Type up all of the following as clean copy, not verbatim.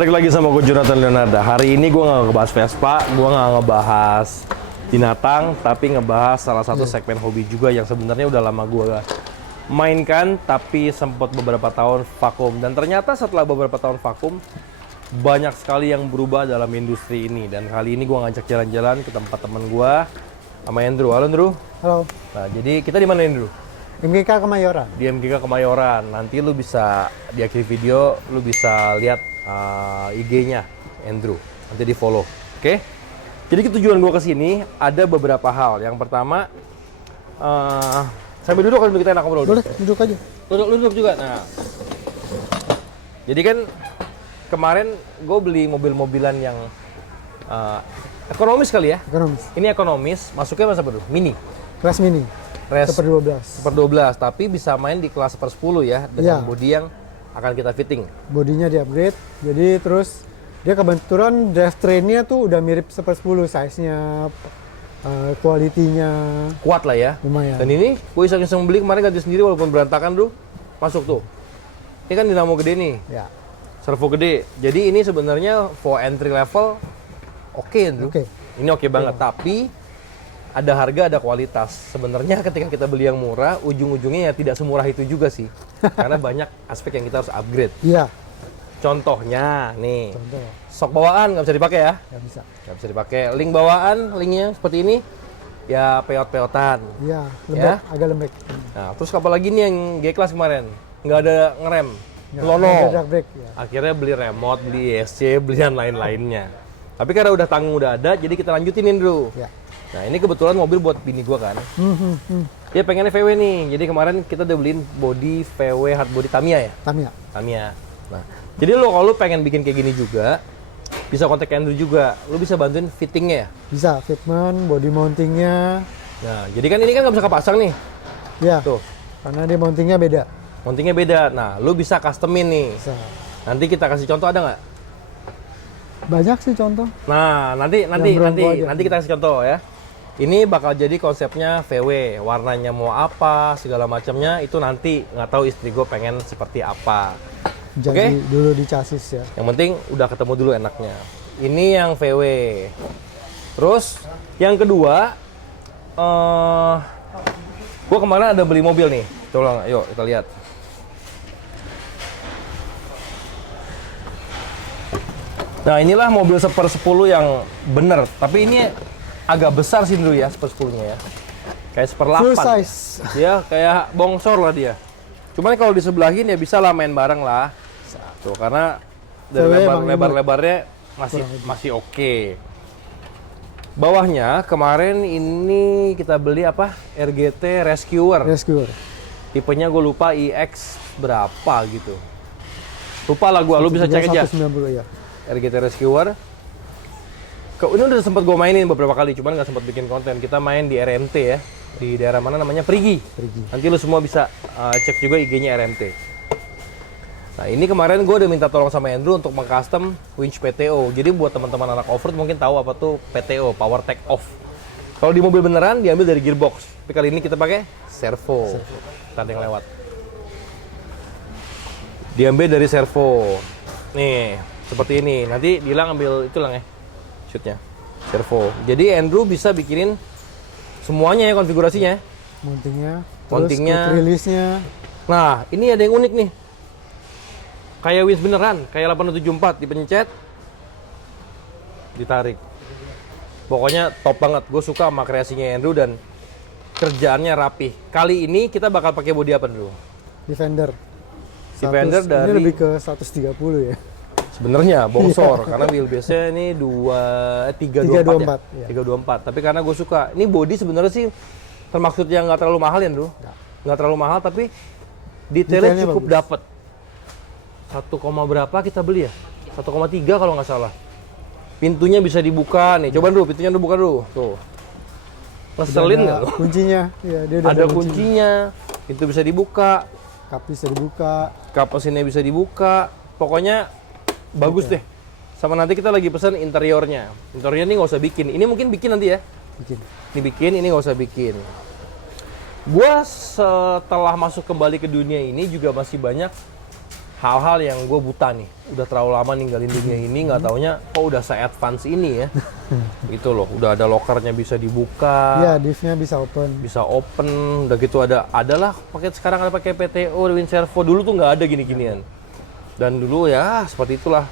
Balik lagi sama gue Jonathan Leonarda. Hari ini gue nggak ngebahas Vespa, gue nggak ngebahas binatang, tapi ngebahas salah satu segmen hobi juga yang sebenarnya udah lama gue mainkan, tapi sempat beberapa tahun vakum. Dan ternyata setelah beberapa tahun vakum, banyak sekali yang berubah dalam industri ini. Dan kali ini gue ngajak jalan-jalan ke tempat teman gue sama Andrew. Halo Andrew. Halo. Nah, jadi kita di mana Andrew? MGK Kemayoran. Di MGK Kemayoran. Nanti lu bisa di akhir video lu bisa lihat IG-nya Andrew. Nanti di follow. Oke? Jadi tujuan gue kesini ada beberapa hal. Yang pertama, sambil duduk kan kita enak ngobrol. Boleh, duduk aja. Duduk juga. Nah, jadi kan kemarin gue beli mobil-mobilan yang ekonomis kali ya. Ekonomis. Ini ekonomis. Masuknya masa berapa? Mini. Kelas mini. Res Super 12. Super 12, tapi bisa main di kelas per 10 ya, dengan bodi yang akan kita fitting. Bodinya di upgrade, jadi terus dia kebetulan drivetrainnya tuh udah mirip Super 10, size-nya, quality-nya Kuat lah ya. lumayan. Dan ini gue iseng-iseng beli kemarin ganti sendiri walaupun berantakan tuh. Masuk tuh. Ini kan dinamo gede nih, Ya, servo gede. Jadi ini sebenarnya for entry level oke tuh. oke. Ini oke banget, tapi ada harga, ada kualitas. Sebenarnya ketika kita beli yang murah, ujung-ujungnya ya tidak semurah itu juga sih. Karena banyak aspek yang kita harus upgrade. Iya. Contohnya nih, Contoh, sok bawaan nggak bisa dipakai ya. nggak bisa. Nggak bisa dipakai. Link bawaan, linknya seperti ini, ya peot-peotan. Iya, lembek, Ya? agak lembek. Nah, terus apalagi nih yang G-Class kemarin, nggak ada ngerem, Nggak lono. ada drag brake, ya. Akhirnya beli remote, beli ESC, beli yang lain-lainnya. Tapi karena udah tanggung udah ada, jadi kita lanjutin dulu. Ya. Nah, ini kebetulan mobil buat bini gua kan. Dia pengennya VW nih. Jadi kemarin kita udah beliin body VW hard body Tamiya ya? Tamiya. Tamiya. Nah, jadi lo kalau lo pengen bikin kayak gini juga, bisa kontak Andrew juga. Lo bisa bantuin fittingnya ya? Bisa, fitment, body mountingnya. Nah, jadi kan ini kan nggak bisa kepasang nih. Ya, Tuh, karena dia mountingnya beda. mountingnya beda. Nah, lo bisa customin nih. Bisa. Nanti kita kasih contoh, ada nggak? Banyak sih contoh. Nah, nanti aja. kita kasih contoh ya. Ini bakal jadi konsepnya VW, warnanya mau apa, segala macamnya itu nanti nggak tahu istri gue pengen seperti apa. Jadi dulu di chassis ya. Yang penting udah ketemu dulu enaknya. Ini yang VW. Terus yang kedua, gue kemarin ada beli mobil nih. Coba, yuk kita lihat. Nah, inilah mobil Super 10 yang bener, tapi ini agak besar sih dulu ya, Super 10-nya ya. Kayak Super 8. Full size. Ya, kayak bongsor lah dia. Cuman kalau disebelahin ya bisa lah main bareng lah. Tuh, karena dari lebar-lebarnya masih oke. Bawahnya kemarin ini kita beli apa? RGT Rescuer. Rescuer. Tipenya gue lupa iX berapa gitu. Lupa lah gue, lu bisa cek aja. 190 ya. RGT Rescuer. Ini udah sempat gue mainin beberapa kali, cuman nggak sempat bikin konten. Kita main di RMT ya, di daerah mana namanya Perigi. Nanti lu semua bisa cek juga IG-nya RMT. Nah, ini kemarin gue udah minta tolong sama Andrew untuk mengcustom winch PTO. Jadi buat teman-teman anak off-road mungkin tahu apa tuh PTO, power take off. Kalau di mobil beneran diambil dari gearbox, tapi kali ini kita pakai servo. Tadi yang lewat. Diambil dari servo. Nih, seperti ini. Nanti Dilang ambil itu lah ya. Shootnya servo. Jadi Andrew bisa bikinin semuanya ya konfigurasinya. Mountingnya, Mountingnya. terus quick release-nya. Nah, ini ada yang unik nih. Kayak winch beneran, kayak 874 dipencet, ditarik. Pokoknya top banget. Gue suka sama kreasinya Andrew dan kerjaannya rapi. Kali ini kita bakal pakai bodi apa dulu? Defender. Defender Ini dari lebih ke 130 ya. sebenarnya bongsor karena wheelbase-nya ini 324 ya. 324. Tapi karena gue suka. Ini bodi sebenarnya sih termaksud yang nggak terlalu mahal ya, Bro. Nggak terlalu mahal tapi detailnya cukup dapet. 1, berapa kita beli ya? 1,3 kalau nggak salah. Pintunya bisa dibuka nih. Coba dulu, pintunya dibuka dulu. Tuh. Ngeselin nggak? Kuncinya. Ya, dia udah ada kuncinya. Pintu bisa dibuka. Kap bisa dibuka. Kap mesinnya bisa dibuka. Pokoknya bagus deh. Sama nanti kita lagi pesan interiornya. Interiornya ini nggak usah bikin. Ini mungkin bikin nanti ya. Bikin. Ini bikin, ini nggak usah bikin. Gua setelah masuk kembali ke dunia ini juga masih banyak hal-hal yang gue buta nih. Udah terlalu lama ninggalin dunia ini, nggak taunya kok udah se-advance ini ya. Gitu loh, udah ada lokernya bisa dibuka. Iya, diff-nya bisa open. Bisa open, udah gitu adalah paket sekarang ada pakai PTO, Winservo. Dulu tuh nggak ada gini-ginian. Dan dulu ya seperti itulah.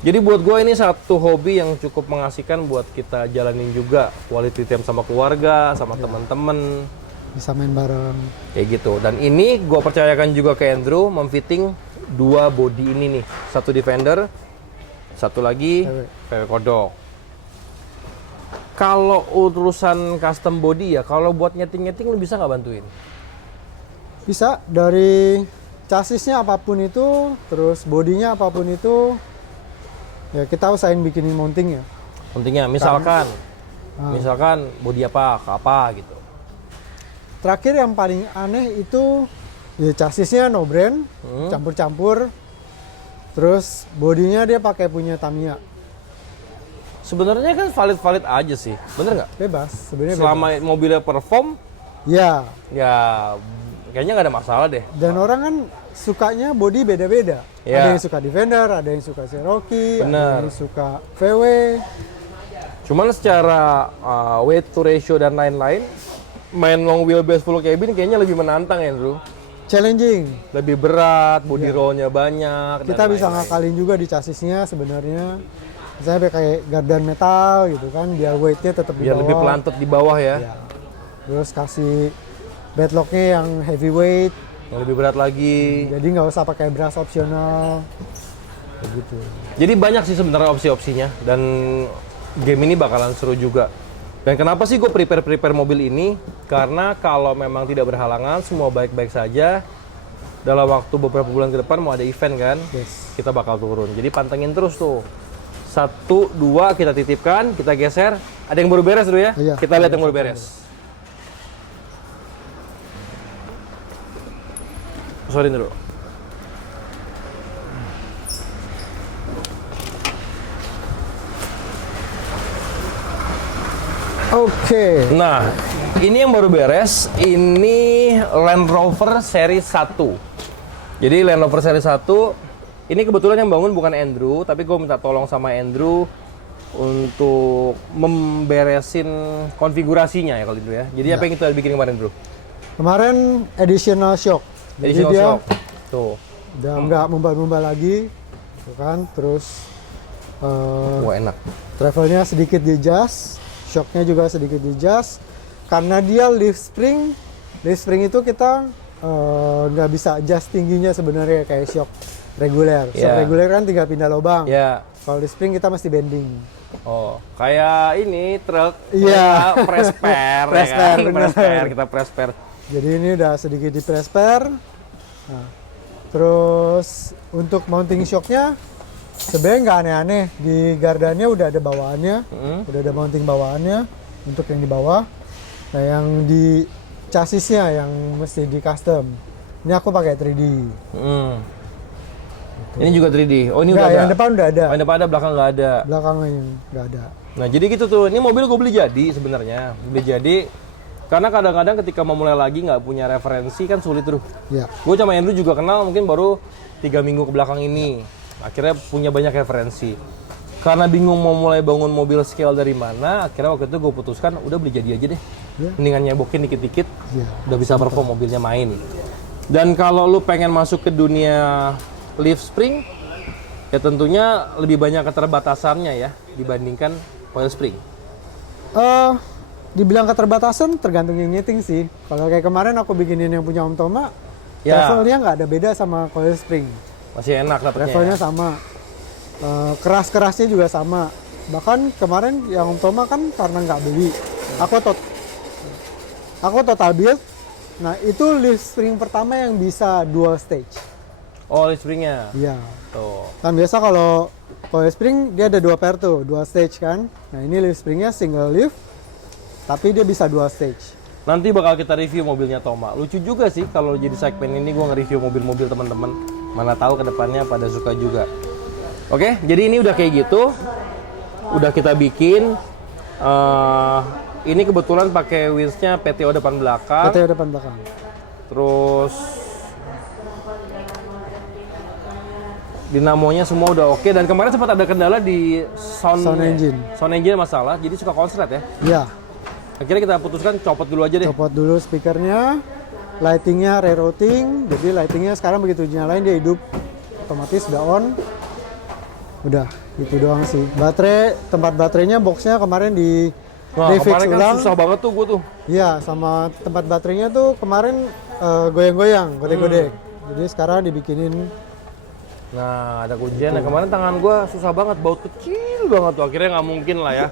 Jadi buat gue ini satu hobi yang cukup mengasihkan buat kita jalanin juga. Quality time sama keluarga, sama teman-teman. Bisa main bareng. Kayak gitu. Dan ini gue percayakan juga ke Andrew memfitting 2 body ini nih. Satu Defender, satu lagi PW Kodok. Kalau urusan custom body ya, kalau buat nyeting-nyeting lu bisa nggak bantuin? Bisa, dari chassisnya apapun itu, terus bodinya apapun itu, ya kita usahain bikinin mounting ya. Pentingnya misalkan body apa gitu. Terakhir yang paling aneh itu ya chassisnya no brand, campur-campur. Terus bodinya dia pakai punya Tamiya. Sebenarnya kan valid aja sih, bener nggak? Bebas, sebenarnya Selama bebas. mobilnya perform, Ya, ya kayaknya nggak ada masalah deh. dan orang kan sukanya body beda-beda. Ya. Ada yang suka Defender, ada yang suka Cherokee, Bener. ada yang suka VW. Cuman secara weight to ratio dan lain-lain, main long wheelbase full cabin kayaknya lebih menantang ya, Bro. Challenging. Lebih berat, body roll-nya banyak. Kita dan bisa lain-lain. ngakalin juga di chassisnya sebenarnya. Misalnya kayak gardan metal gitu kan, biar weightnya tetap di Biar bawah. lebih pelantet di bawah ya. Ya. Terus kasih bedlocknya yang heavyweight, Yang lebih berat lagi. jadi nggak usah pakai brass opsional. Begitu. Jadi banyak sih sebenarnya opsi-opsinya dan game ini bakalan seru juga. Dan kenapa sih gue prepare mobil ini? Karena kalau memang tidak berhalangan, semua baik-baik saja. Dalam waktu beberapa bulan ke depan mau ada event kan, Yes. kita bakal turun. Jadi pantengin terus tuh. 1, 2 kita titipkan, kita geser. Ada yang baru beres dulu ya? Iya. Kita lihat yang baru beres. Sorry dulu. Oke. Nah, ini yang baru beres. Ini Land Rover seri 1. Jadi Land Rover seri 1, ini kebetulan yang bangun bukan Andrew, tapi gue minta tolong sama Andrew untuk memberesin konfigurasinya ya kalau itu ya. Jadi apa yang kita bikin kemarin, Bro? Kemarin additional shock. Jadi Additional dia shock. Tuh. udah nggak membal-membal lagi, gitu kan. Terus Wah, enak. travelnya sedikit di-adjust, shocknya juga sedikit di-adjust. Karena dia lift spring itu kita nggak bisa adjust tingginya sebenarnya kayak shock reguler. Shock Yeah. reguler kan tinggal pindah lubang. Ya. Kalau di spring kita mesti bending. Oh, kayak ini truk. Iya. Kayak press pair, Press ya pair, kan? bener. Press pair, kita press pair. Jadi ini udah sedikit di press pair. Nah, terus untuk mounting shocknya sebenarnya nggak aneh-aneh. Di gardannya udah ada bawaannya, udah ada mounting bawaannya untuk yang di bawah. Nah yang di chassisnya yang mesti di custom. Ini aku pakai 3D. Ini juga 3D. Oh, ini Nggak, udah ada. yang depan udah ada, Oh, yang depan ada, belakang nggak ada. belakangnya yang nggak ada. Nah, jadi gitu tuh. Ini mobil gue beli jadi sebenarnya. Beli jadi karena kadang-kadang ketika mau mulai lagi nggak punya referensi kan sulit tuh. Ya, Gue sama Andrew juga kenal mungkin baru 3 minggu ke belakang ini. Akhirnya punya banyak referensi. Karena bingung mau mulai bangun mobil scale dari mana, akhirnya waktu itu gue putuskan udah beli jadi aja deh. Ya. Mendingan nyebokin dikit-dikit, ya. udah bisa perform mobilnya main. Dan kalau lu pengen masuk ke dunia lift spring, ya tentunya lebih banyak keterbatasannya ya dibandingkan coil spring. Dibilang keterbatasan tergantung yang nyeting sih. Kalau kayak kemarin aku bikinin yang punya Om Toma, Ya. levelnya nggak ada beda sama coil spring. Masih enak dapetnya. Levelnya Ya. sama. Keras-kerasnya juga sama. Bahkan kemarin yang Om Toma kan karena nggak beli, aku total build. Nah itu lift spring pertama yang bisa dual stage. Oh, lift springnya. Iya. Tuh. Kan biasa kalau coil spring dia ada 2 pair tuh, dual stage kan. Nah ini lift springnya single lift, tapi dia bisa dual stage. Nanti bakal kita review mobilnya Toma. Lucu juga sih kalau jadi segmen ini gue nge-review mobil-mobil teman-teman. Mana tahu kedepannya pada suka juga. Oke, jadi ini udah kayak gitu. Udah kita bikin. Ini kebetulan pakai wheelsnya PTO depan belakang. PTO depan belakang. Terus dinamonya semua udah oke. Dan kemarin sempat ada kendala di sound engine. Sound engine masalah, jadi suka konslet ya. Iya, Akhirnya kita putuskan copot dulu aja deh. copot dulu speakernya, lightingnya rerouting, jadi lightingnya sekarang begitu dinyalain dia hidup otomatis udah on. Udah, gitu doang sih. Baterai, tempat baterainya boxnya kemarin di Nah, refix kemarin kan ulang. susah banget tuh gue tuh. Iya, sama tempat baterainya tuh kemarin goyang-goyang, godek-godek. Jadi sekarang dibikinin. Nah, ada kuncian. Nah, kemarin tangan gue susah banget, baut kecil banget tuh. Akhirnya nggak mungkin lah ya.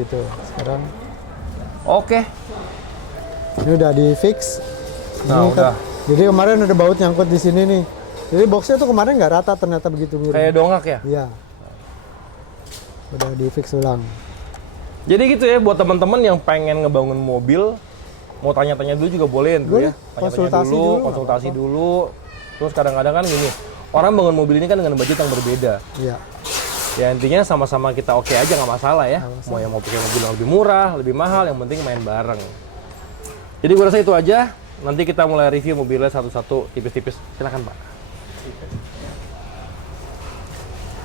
Gitu. Sekarang Oke. ini udah di fix. Nah, Ini udah. Jadi kemarin ada baut nyangkut di sini nih. Jadi boxnya tuh kemarin nggak rata ternyata begitu miring. Kayak dongak ya. Iya. Udah di fix ulang. Jadi gitu ya, buat teman-teman yang pengen ngebangun mobil, mau tanya-tanya dulu juga boleh tuh Boleh. ya. Tanya-tanya Konsultasi dulu, nggak konsultasi dulu. Terus kadang-kadang kan gini, orang bangun mobil ini kan dengan budget yang berbeda. Iya. Ya intinya sama-sama kita oke aja, nggak masalah ya. Mau yang mau pakai mobil yang lebih murah, lebih mahal, yang penting main bareng. Jadi gue rasa itu aja. Nanti kita mulai review mobilnya satu-satu, tipis-tipis. Silakan Pak.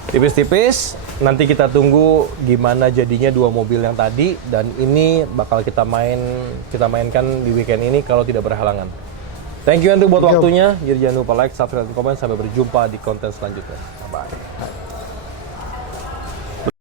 Tipis-tipis. Nanti kita tunggu gimana jadinya dua mobil yang tadi, dan ini bakal kita mainkan di weekend ini kalau tidak berhalangan. Thank you Andrew buat waktunya. Jadi jangan lupa like, subscribe, dan komen. Sampai berjumpa di konten selanjutnya. Bye.